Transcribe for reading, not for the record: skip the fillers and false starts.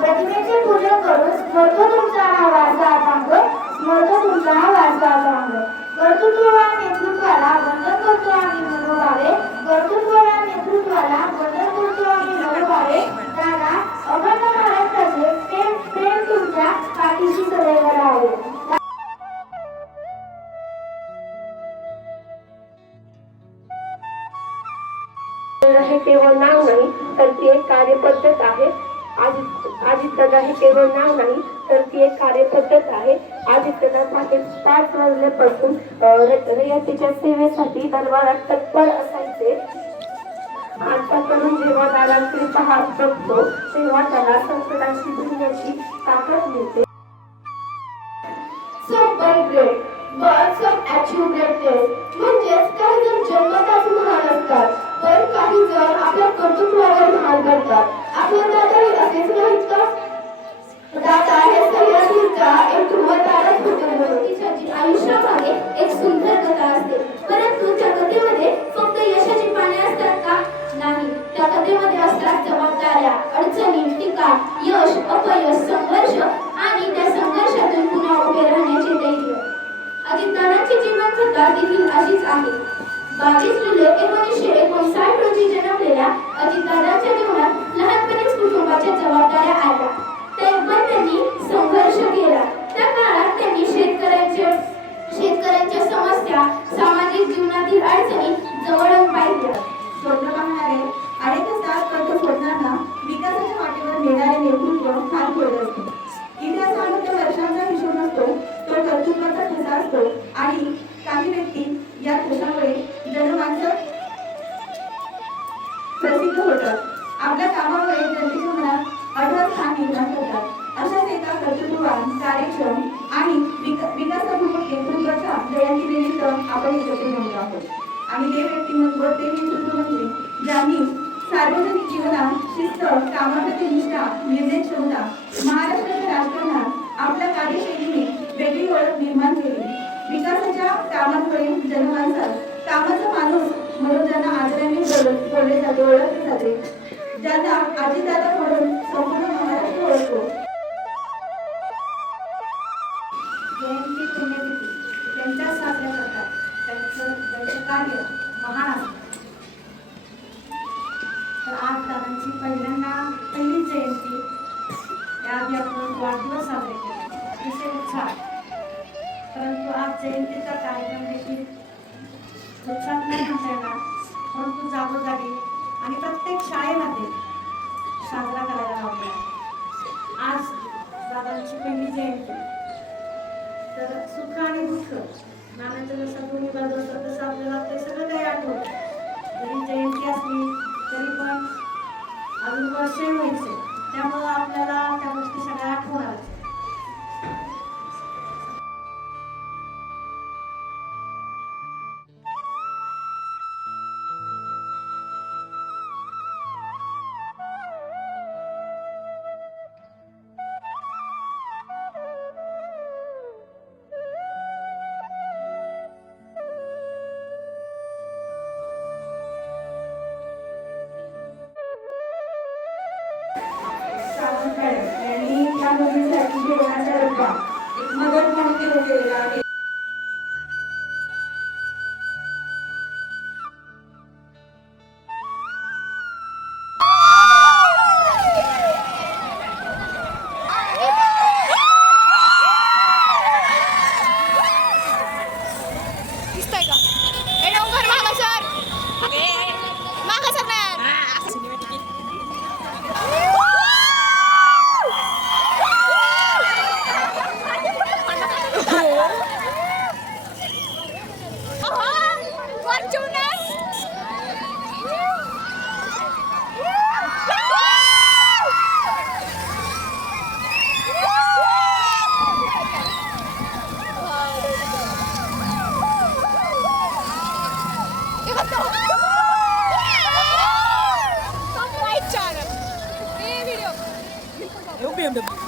प्रतिमेची पूजा करून स्मरतो तुमचा हा वारसा अभंग, स्मरतो तुमचा हा वारसा अभंग. कर्तृत्वाला नेतृत्वाला वंदन करतो आम्ही मनोभावे, कर्तृत्वाला नेतृत्वाला वंदन करतो आम्ही मनोभावे. दादा, अखंड महाराष्ट्राचे प्रेम तुमच्या पाठीशी सदैव राहावे. हे केवळ नाव नाही तर ती एक कार्यपद्धत आहे. आदित्यदा हे केवळ नाव नाही तर ती एक कार्यपद्धत आहे. आदित्यदा पहाटे 5 वाजल्यापासून रयतेच्या सेवेसाठी दरबारात तत्पर असायचे. आजचा तरुण जेव्हा दारांकडे पाहत बघतो तेव्हा त्याला संकटाशी भिडण्याची ताकद मिळते. म्हणजेच काही जण जन्मताच महान असतात तर काही जण आपल्या कर्तृत्वावर महान करतात. आपल्या दादाही असेच नाहीत का? दादा हे सह्याद्रीचा एक ध्रुवताराच होते म्हणून तिच्या आयुष्यामागे एक सुंदर कथा असते. परंतु त्या कथेमध्ये फक्त यशाची पाने असतात का? नाही, त्या कथेमध्ये असतात जबाबदाऱ्या, अडचणी, टीका, यश, अपयश, संघर्ष आणि त्या संघर्षातून पुन्हा उभे राहण्याचे धैर्य. अजितदादांची जीवन कथा देखील अशीच आहे. 22 जुलै 1959 रोजी जन्मलेल्या अजितदादांच्या जीवनात लहानपणीच कुटुंबाच्या जबाबदाऱ्या आल्या. पण त्यांनी संघर्ष केला. त्या काळात त्यांनी शेतकऱ्यांच्या समस्या, सामाजिक जीवनातील अडचणी जवळून पाहिल्या. स्वप्न पाहणारे अनेक असतात तर तो स्वप्नांना विकासाच्या वाटेवर नेणारे नेतृत्व फार थोडे असते. इतिहासामध्ये वर्षांचा हिशोब नसतो, तो कर्तृत्वाचा ठसा असतो आणि काही व्यक्ती या ठसामुळे जनमानसात प्रसिद्ध होतात. आपल्या कामामुळे जनतेच्या मनात अढळ स्थान निर्माण करतात. अशाच एका कर्तृत्ववान, कार्यक्षम आणि विकासात्मक नेतृत्वाच्या जयंतीनिमित्त आपण एकत्र जमलो आहोत. आणि ते व्यक्तिमत्व, ते नेतृत्व म्हणजे ज्यांनी सार्वजनिक जीवनात शिस्त, कामाप्रती निष्ठा, निर्णय क्षमता, महाराष्ट्राच्या राजकारणात आपल्या कार्यशैलीने वेगळी ओळख निर्माण केली. विकासाच्या कामांमुळे जनमानसात कामाचा माणूस म्हणून ज्यांना आदराने बोलले जाते, ओळखले जाते, ज्यांना अजितदादा म्हणून संपूर्ण महाराष्ट्र ओळखतो. जयंती, पुण्यतिथी त्यांच्या साजऱ्या करतात. त्यांचे कार्य महान असते. तर आज दादांची पहिली जयंती, त्याआधी आपण वाढदिवस साजरे केले अतिशय उत्साह. परंतु आज जयंतीचा कार्यक्रम देखील उत्साहात नाही म्हणता येणार, परंतु जागोजागी आणि प्रत्येक शाळेमध्ये साजरा करायला लावला. आज दादांची पहिली जयंती. तर सुख आणि दुःख नाण्याचं जसं दोन्ही बाजू असतात तसं आपल्याला ते सगळं काही आठवतं. जरी जयंती असली तरी पण अजून वर्ष व्हायचे, त्यामुळं आपल्याला त्या गोष्टी सगळ्या आठवणारच. यांनी त्या मुलींसाठी जेवणाचा डब्बा एक मदत म्हणून सुरू केलेला आहे. BMW.